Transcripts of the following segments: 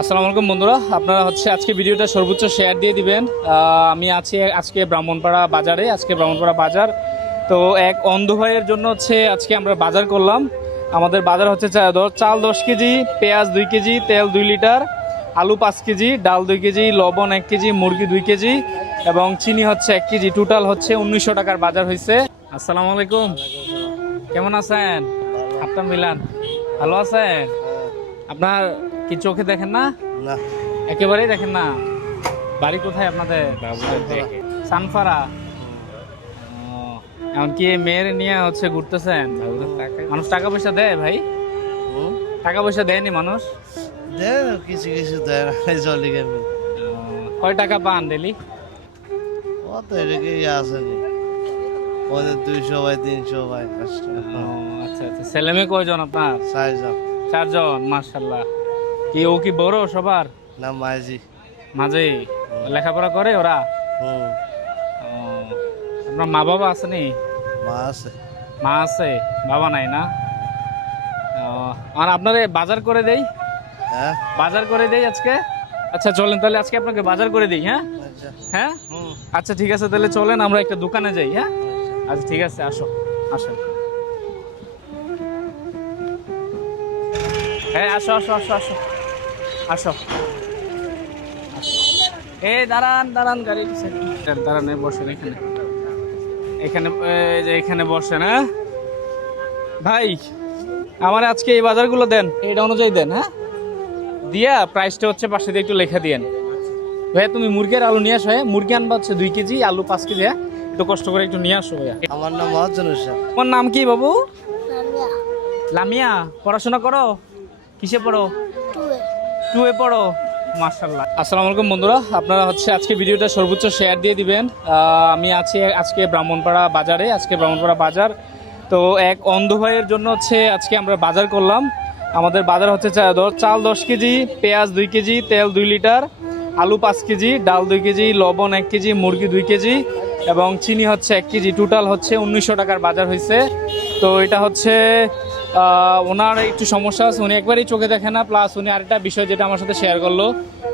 আসসালামু আলাইকুম বন্ধুরা, আপনারা আজকে ভিডিওটা সর্বোচ্চ শেয়ার দিয়ে দিবেন। আমি আছি আজকে ব্রাহ্মণপাড়া বাজারে। আজকে ব্রাহ্মণপাড়া বাজার তো এক অন্ধ ভাইয়ের জন্য আজকে আমরা বাজার করলাম। আমাদের বাজার চাল 10 কেজি, পেঁয়াজ 2 কেজি, তেল 2 লিটার, আলু 5 কেজি, ডাল 2 কেজি, লবণ 1 কেজি, মুরগি 2 কেজি এবং চিনি 1 কেজি। টোটাল 1900 টাকার বাজার হয়েছে। আসসালামু আলাইকুম, কেমন আছেন? হাতটা মিলান। ভালো আছেন? আপনার কি চোখে দেখেন না? না, একেবারেই দেখেন না। বাড়ি কোথায় আপনাদের? সানফারা। এমনকি মেয়ের নিয়ে ঘুরতেছেন? মানুষ টাকা পয়সা দেয় ভাই? টাকা পয়সা দেয়নি মানুষ? দেয় কিছু কিছু দেয় না, চলে গেছে। কয় টাকা পান ডেলি? অত এদিকে আসেনি, ওদের 200 বাই 300 বাই 500। আচ্ছা আচ্ছা। ছেলে মেয়ে কয়জন আপনার? 4 জন। 4 জন, মাশাআল্লাহ। ও কি বড় সবার? না, মাঝি। মাঝে লেখাপড়া করে ওরা? আপনার মা বাবা আসেনি? মা আছে। মা আছে, বাবা নাই না? আর আপনারে বাজার করে দেই? হ্যাঁ, বাজার করে দেই আজকে। আচ্ছা চলেন তাহলে আজকে আপনাকে বাজার করে দিই। হ্যাঁ আচ্ছা। হ্যাঁ, আচ্ছা ঠিক আছে, তাহলে চলেন আমরা একটা দোকানে যাই। হ্যাঁ আচ্ছা ঠিক আছে, আসো আসো। হ্যাঁ আসো আসো আসো আসো আসো। এই দাঁড়ান দাঁড়ান, গাড়ি দাঁড়ান, বসেন এখানে। এখানে এখানে বসেন। হ্যাঁ ভাই, আমার আজকে এই বাজারগুলো দেন, এইটা অনুযায়ী দেন। হ্যাঁ, দিয়া প্রাইসটা পাশে দিয়ে একটু লেখা দিয়েন। ভাইয়া তুমি মুরগির আলু নিয়ে আসো। হ্যাঁ, মুরগি আনবা 2 কেজি, আলু 5 কেজি। হ্যাঁ, একটু কষ্ট করে একটু নিয়ে আসো ভাইয়া। আমার নাম মহাজন হোসেন। তোমার নাম কি বাবু? লামিয়া। পড়াশোনা করো? কিসে পড়ো? 2 এ পড়ো, মাশাআল্লাহ। আসসালামু আলাইকুম বন্ধুরা, আপনারা আজকে ভিডিওটা সর্বোচ্চ শেয়ার দিয়ে দিবেন। আমি আছি আজকে ব্রাহ্মণপাড়া বাজারে। আজকে ব্রাহ্মণপাড়া বাজার তো এক অন্ধ ভাইয়ের জন্য আজকে আমরা বাজার করলাম। আমাদের বাজার চাল 10 কেজি, পেঁয়াজ 2 কেজি, তেল 2 লিটার, আলু 5 কেজি, ডাল 2 কেজি, লবণ 1 কেজি, মুরগি 2 কেজি এবং চিনি 1 কেজি। টোটাল 1900 টাকার বাজার হয়েছে। তো এটা ওনার একটু সমস্যা আছে, উনি একবারই চোখে দেখে না। প্লাস উনি আরেকটা বিষয় যেটা আমার সাথে শেয়ার করলো,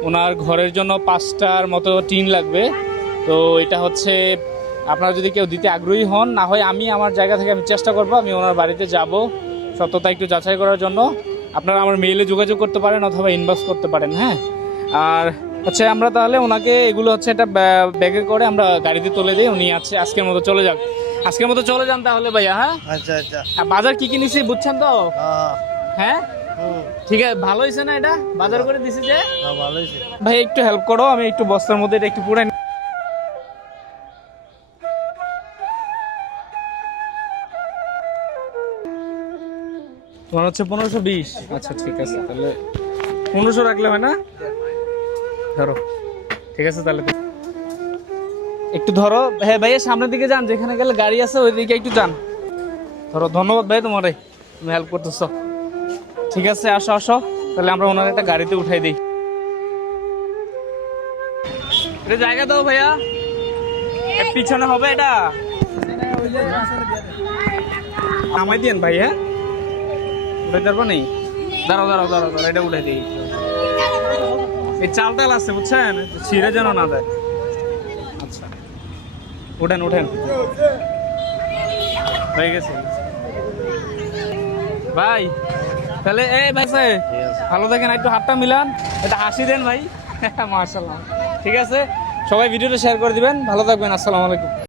ওনার ঘরের জন্য 5টার মতো টিন লাগবে। তো এটা আপনারা যদি কেউ দিতে আগ্রহী হন, না হয় আমি আমার জায়গা থেকে আমি চেষ্টা করবো, আমি ওনার বাড়িতে যাব সত্যতা একটু যাচাই করার জন্য। আপনারা আমার মেইলে যোগাযোগ করতে পারেন অথবা ইনবক্স করতে পারেন। হ্যাঁ, আর আমরা তাহলে ওনাকে এগুলো একটা ব্যাগে করে আমরা গাড়িতে তুলে দিই। উনি আজকের মতো চলে যান। আজকের মতো চলে যান তাহলে ভাইয়া। হ্যাঁ আচ্ছা আচ্ছা। বাজার কি কি নিছি বুঝছেন তো? হ্যাঁ হুম, ঠিক আছে, ভালো হয়েছে না? এটা বাজার করে দিছি যে। ভালো হয়েছে। ভাই একটু হেল্প করো, আমি একটু বস্তার মধ্যে এটা একটু পুরাই। তোমার 1520। আচ্ছা ঠিক আছে, তাহলে 1500 রাখলে হয় না? ধরো, ঠিক আছে তাহলে একটু ধরো। হ্যাঁ ভাইয়া, সামনের দিকে যান, যেখানে গেলে গাড়ি আছে ওই দিকে একটু যান। ধরো, ধন্যবাদ ভাই তোমারে, তুমি হেল্প করতেছো। ঠিক আছে, আসো আসো, তাহলে আমরা ওনার একটা গাড়িতে উঠাই দিই। এটা জায়গা দাও ভাইয়া, পিছনে হবে এটা। নামাই দিন ভাই। হ্যাঁ, উঠাই পারবো নেই? দাঁড়াও দাঁড়াও দাঁড়াও দাঁড়াও, এটা উঠাই দিই। এই চাল টাল আছে বুঝছেন, ছিঁড়ে যেন না দেয়। আচ্ছা, উঠেন উঠেন, হয়ে গেছে ভাই। তাহলে এই ভাই ভালো থাকেন, একটু হাতটা মিলান, এটা হাসি দেন ভাই। মাশাআল্লাহ। ঠিক আছে, সবাই ভিডিওটা শেয়ার করে দিবেন। ভালো থাকবেন। আসসালামু আলাইকুম।